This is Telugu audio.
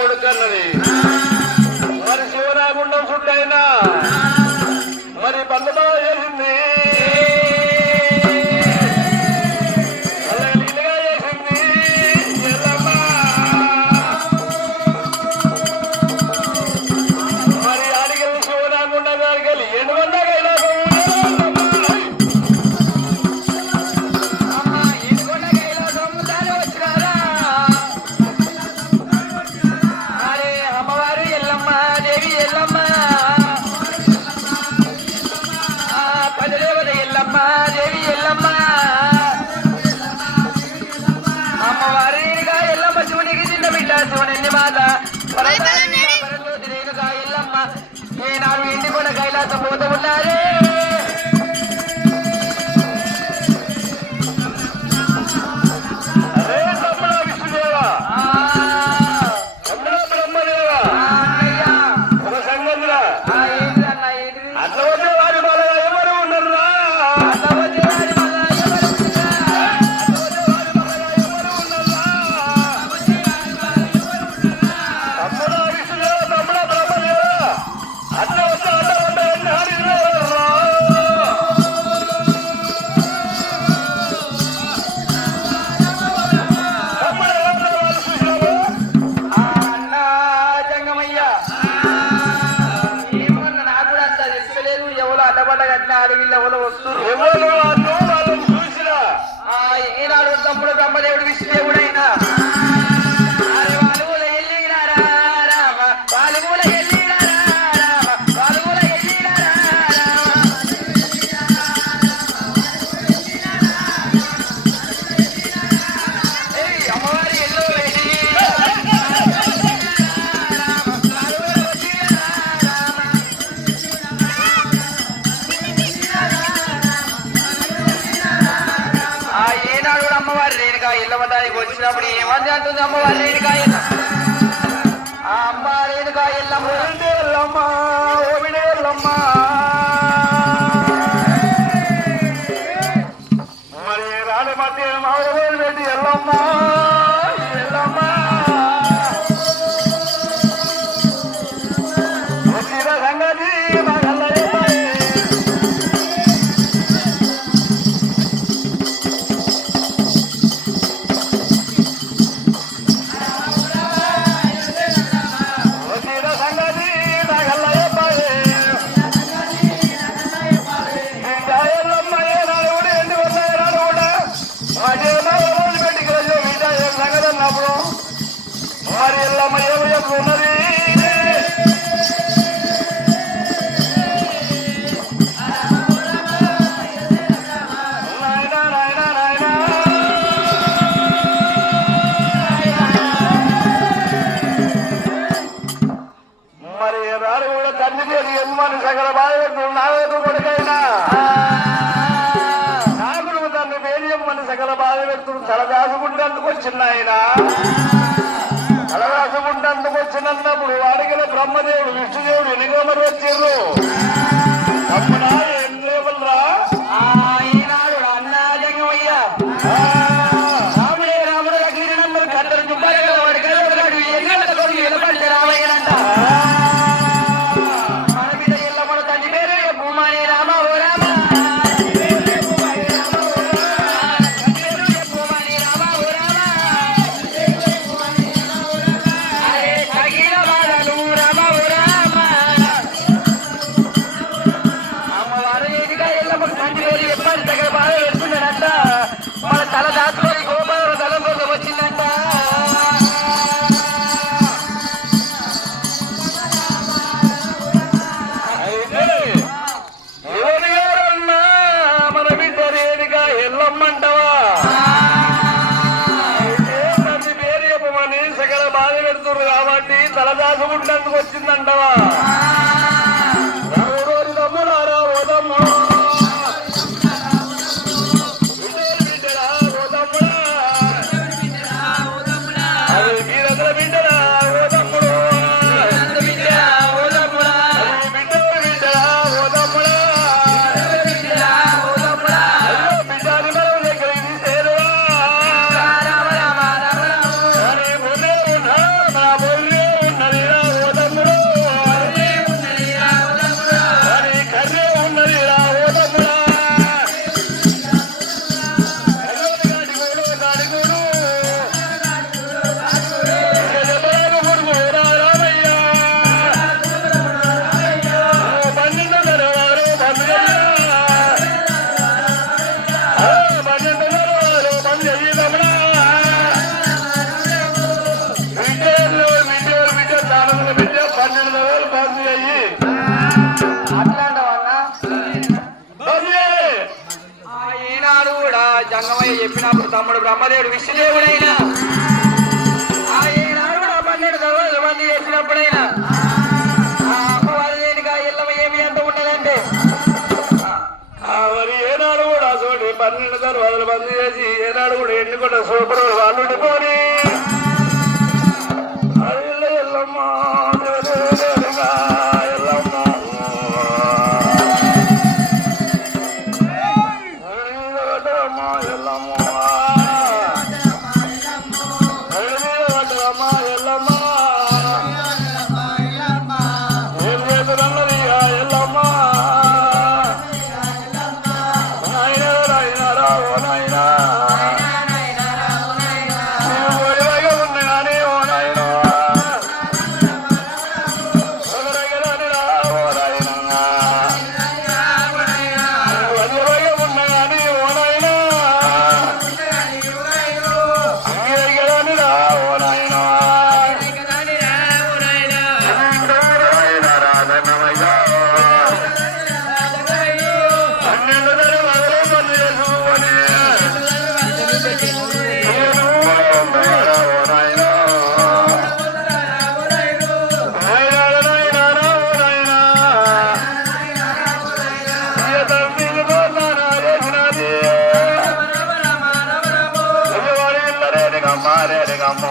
కొడుకన్నది మరి శివరాగుండం సుట్టయినా మరి బంధుతో చేసింది ఏనాడు ఇంటి కూడా కైలాసం పోతూ ఉన్నారే ఈనాడు తమ్ముడు బ్రహ్మదేవుడు విష్ణుదేవుడైనా వాలిమూల ఎల్లి వచ్చినప్పుడు ఏమంది అంటుంది అమ్మవారి రేణుకాయ ఆ అమ్మ రేణుకాయ ఎల్లమ్మ మరి రాని మధ్య మామూలు రెడ్డి ఎల్లమ్మ వచ్చిన సంగతి మరి ఎల్లమ్మ ఉన్నది మరి రాడు కూడా తండ్రి పేరు ఎమ్మని సకల బాధ నాగదు కొడుకైనా నాగులు తండ్రి పేరు ఎమ్మని సకల బాధ పెడుతుడు తలదాసుకుంటేందుకు వచ్చింది ఆయన తలదాసుకుంటేందుకు వచ్చినప్పుడు వాడికి బ్రహ్మదేవుడు విష్ణుదేవుడు ఎనిగమరు వచ్చిర్రు తమ్ముడా ఏం లేవల్రా ఈనాడు అన్నా జంగమయ్యా రాముడే రాముడు గిరినందు కద్దరు చుబ్బాయిగా వాడి కలవడు ఎన్నెళ్ళ కొడు నిలబడితే రామయ్యనంట మన బిడ్డ ఎల్లమ్మడు తండ్రి పేరు భూమాని రామ ఓ రామ భూమాని రామ ఓ రామ అరే తగిన బాధలు రామ ఓ రామ అమ్మవారు ఏదిగా ఎల్లమ్మడు తండ్రి పేరు ఎప్పటి దగ్గర బాధ పెడుతున్నాడంట మన తల దాచుకొని గోపాల తలం కోసం వచ్చిందంట అయితే ఎవరి గారన్నా మన బిడ్డ రేణుగా ఎల్లమ్మంటవా అయితే తండ్రి పేరు చెప్పమని సకల బాధ పెడుతున్నారు కాబట్టి తలదాసుకుంటందుకు వచ్చిందంటవా రాముడోరి తమ్ముడారా ఓ తమ్ముడా బిడ్డరా ఓ తమ్ముడా అది మీరందరూ బిడ్డరా ఓ తమ్ముడు బిడ్డరా ఓ తమ్ముడా అయ్యో బిడ్డని మనం దగ్గరికి తీసేరువా అరే బొర్రే ఉన్నా నా బొర్రే ఉన్నది రా ఓ తమ్ముడు అరే కర్రే ఉన్నది రా ఓ తమ్ముడా గాడిగోడు అట్లాంటవన్నా ఈనాడు కూడా జంగమయ్య చెప్పినప్పుడు తమ్ముడు బ్రహ్మదేవుడు విష్ణుదేవుడైనా ఆ ఈనాడు కూడా 12 తర్వాత మంది చేసినప్పుడైనా ఆ అమ్మవారి దేనిగా ఎల్లమ్మ ఏమి అంటూ ఉన్నదంటే మరి ఏనాడు కూడా చూడు 12 తర్వాత బంద్ చేసి ఏనాడు కూడా ఎన్నుకుంట సూపర్ వాళ్ళు ఉండిపోని ఎల్లమ్మ రేగమ్మ రేగమ్మ